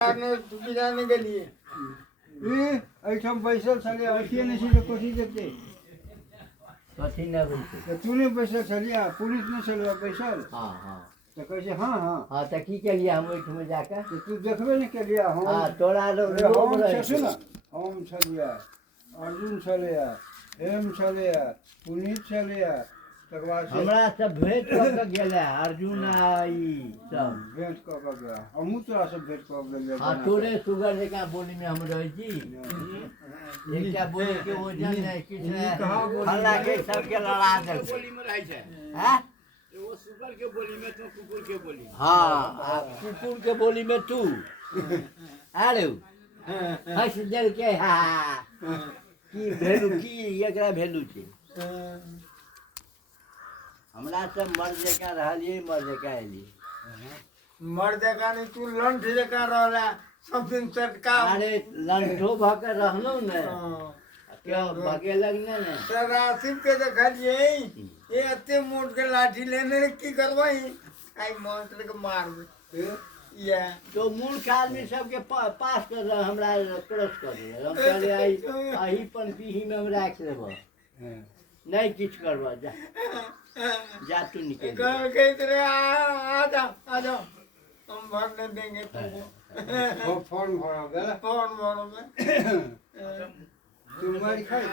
बिराने गेलिए बैसल छलिए अथिए नहीं छै कथी देते कथी न बैठे तो तू नहीं बैसल छलिए पुलिस नहीं छलिए बैसल हाँ हाँ तो कैसे हाँ हाँ हाँ तो की केलिए हम ओहिठुम जाके तो तू देखबे नहीं केलिए हम हाँ तोरा लोग हम रहै छै ना हम छलिए अर्जुन छलिए हेम छलिए पुनीत छलिए तकर बाद से हमरा से भेंट कऽ के गेलै अर्जुन आ ई सब भेंट कऽ के गया हमहूँ तोरा से भेंट कऽ गेलिए हाँ तोरे सुगर जकाँ बोली में हम रहै छी एकटा बोली के वजन नहीं किछ नहीं फल्ला के सबके लड़ा देल बोली में रह छै हैं एगो सुगर के बोली में तो कुकुर के बोली में। हाँ आ कुकुर के बोली में तू अरे हंस देल के हा की भेलू की एकरा भेलू छै हमरा सब मर जकाँ रहलिए मर जकाँ एलिए मर जगह नहीं तू लंठ जगह रहला सब दिन चटका अरे लंठो भऽ के रहलहुँ ने क्या भगेलक ने राशिद के देखलिए ये अत्ते मोट के लाठी लेने रे की करबई आई मंत्र के मारबे ये तो मूर्ख आदमी सबके पास कर हमरा क्रॉस कर दे हम कहले आई पन पीही में हम राख लेब नहीं किछ करबा जा जा तू निकल कहते रे आ जाओ हम भरने देंगे तुमको फॉर्म भरोगे फॉर्म भरोगे तुम मार खाई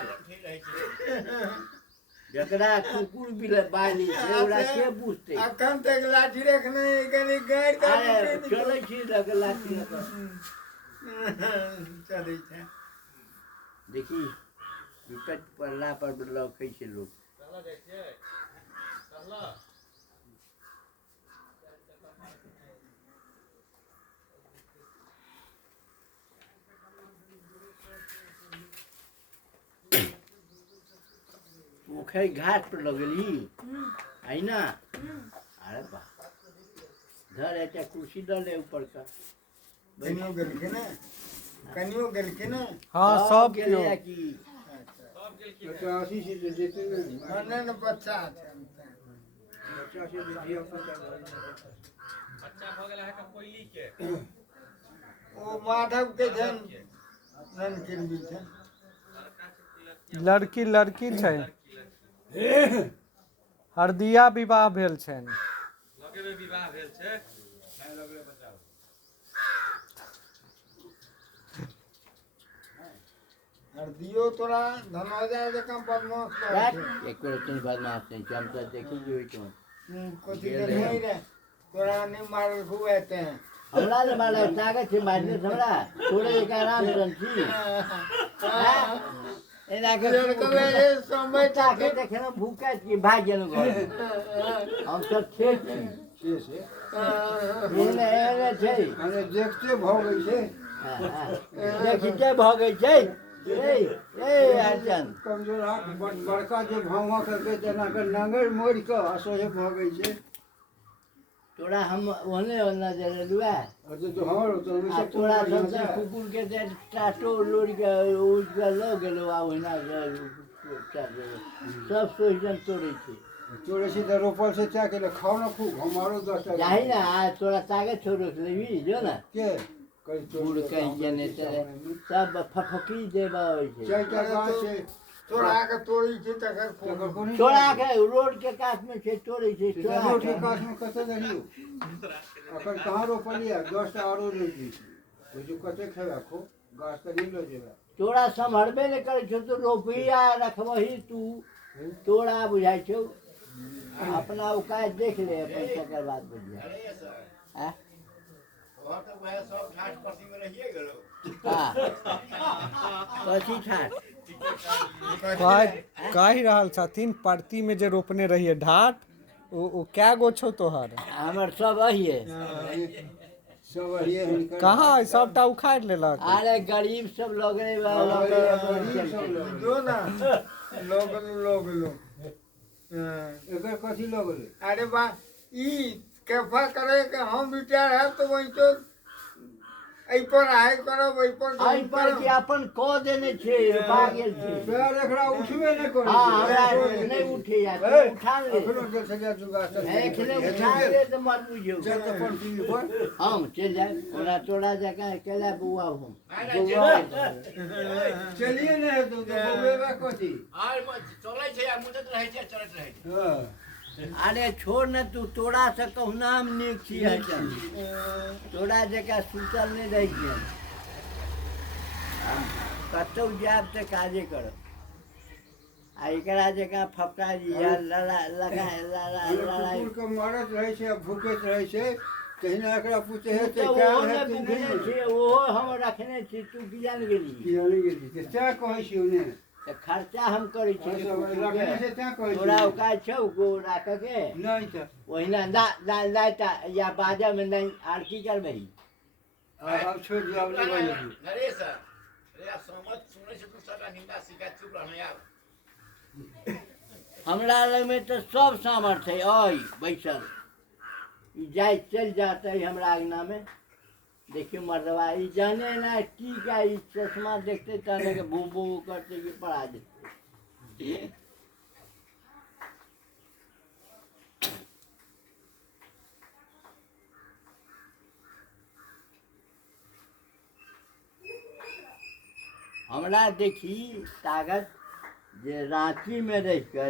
जकरा कुकुर बिल बाली छै ओकरा के बुझतै अखन तक लाठी रखने कनी गाड़ अरे चलै छी लग लाठी चलै छै देखी विकट पड़ला पर रखै छै लोग पोखरी घाट पर लगेली आई ना अरे बा धर एकटा कुर्सी डाले ऊपर का कनियो गेल के ने कनियो गेल के ने हाँ सब गेले केओ कि तो आशी से देते ने न बच्चा छै बच्चा से दिया बच्चा भ गेल है का कोयली के ओ माधव के जन नन किरबी छै लड़की छै हरदिया विवाह भेल छनि लगे में विवाह भेल छै लगे बचाओ हरदियो तोरा धनौजा जकां बदमाश छै एक बेर तीन बदमाश नहीं हम तो देखी जो तो कथी के नहीं रे तोरा नहीं मार खुआते हैं हमरा ने मारे ताकत छै मारने हमरा थोड़े एक आराम छी एना के कबे समय ताके देखे न भूखा छी भाग गेल घर हम सब खेत छी से एने छै अरे देखते भगै छै देखिते भगै छै ए अर्जन कमजोर हाथ बड़का जे भावा करके जना के नंगर मोड़ के असोहे भगै छै तोरा हम ओने ओना जे लुआ अरे तो हमर तो तोरा सबसे कुकुर के दे टाटो लोड के उज के लो गेलो आ ओना सब सोचन तोड़े छै तोरे से तो रोपल से क्या के खाओ ना खूब हमारो 10 टा जाहि ना आ तोरा ताके छोड़ो लेबी जो ना के कई बूढ़ कहीं जने तेरे सब फफकी देबा होइ छै चारटा गाछ छै तोरा के तोड़ी छै तकर कोनी तोड़ा के रोड के कात में छै तोड़े छै रोड के कात में कते दहियो अखन कहाँ रोपलिया 10 टा आरो रोप दी ओ जो कते खेबा खो गाछ त नहीं लो जेबा तोरा संभरबे नहीं करे छो तो रोपिया रखबही तू तोरा बुझाइ छौ अपना औकात देख ले अपन तकर बाद बुझिया हैं वहां तो वह सब ठाठ पट्टी में रहिए गेलो कथी ठाठ कहि रहल छथिन परती में जे रोपने रहिए ढाट ओ क्या गो छौ तोहर हमर सब अहिए सब ये कहाँ सबटा उखाड़ लेलक अरे गरीब सब लगे जो ना लोग एकर कथी लगल अरे बा ई केफा करे के हम रिटायर है तो वही तो एहि पर आय करब एहि पर एहि पर कि अपन कऽ देने छै भा गेल छै पैर एकरा उठबे नहि करै हाँ हमरा नहीं उठे या तू उठा ले एखनो गेल छलियै तू गाछ तर एखने उठा ले तो मत बुझियो चल तऽ अपन टीवी पर हम चल जाए ओना तोरा जगह अकेला बउआ हम चलिए नहि हेतौ तऽ बौएबा कथी चलै छै आ मुदत रहै छै चलैत रहै छै हाँ अरे छोड़ न तू तोरा से कहूना हम नीक छी हसन तोरा जगह सुतल नहीं रही छै कतौ जायब तऽ काजे करब आ एकरा जगह फपका दिया लड़ाई कुकुर के मारत रहै छै आ भूकैत रहै छै तहिना एकरा पूछे तो हेतै वो क्या ने हेतै भूखने नहीं छी वो हम रखने छी तू किया नहीं गेली किया नहीं गेली तऽ सएह कहै छी ओने तऽ खर्चा हम करै छी रखने से तेँ कहै छी तोरा औकात छौ गो राख के नहीं तऽ ओहिना लाइटा या बाजा में नहीं आर की करबै अब छोड़ दियो अब नहीं बजेगी नरेश अरे आप सहमत सुनै छै तू सबटा निंदा शिकायत चुप रहना यार हमरा लग में तो सब सामर्थ्य है ओइ बैसल ई जाय चल जाते हमरा अंगना में देखियो मर्दवा ई जाने ना की का ई चश्मा देखते तने के बू बू करते कि पड़ा देते हमरा देखी ताकत जे रांची में रह के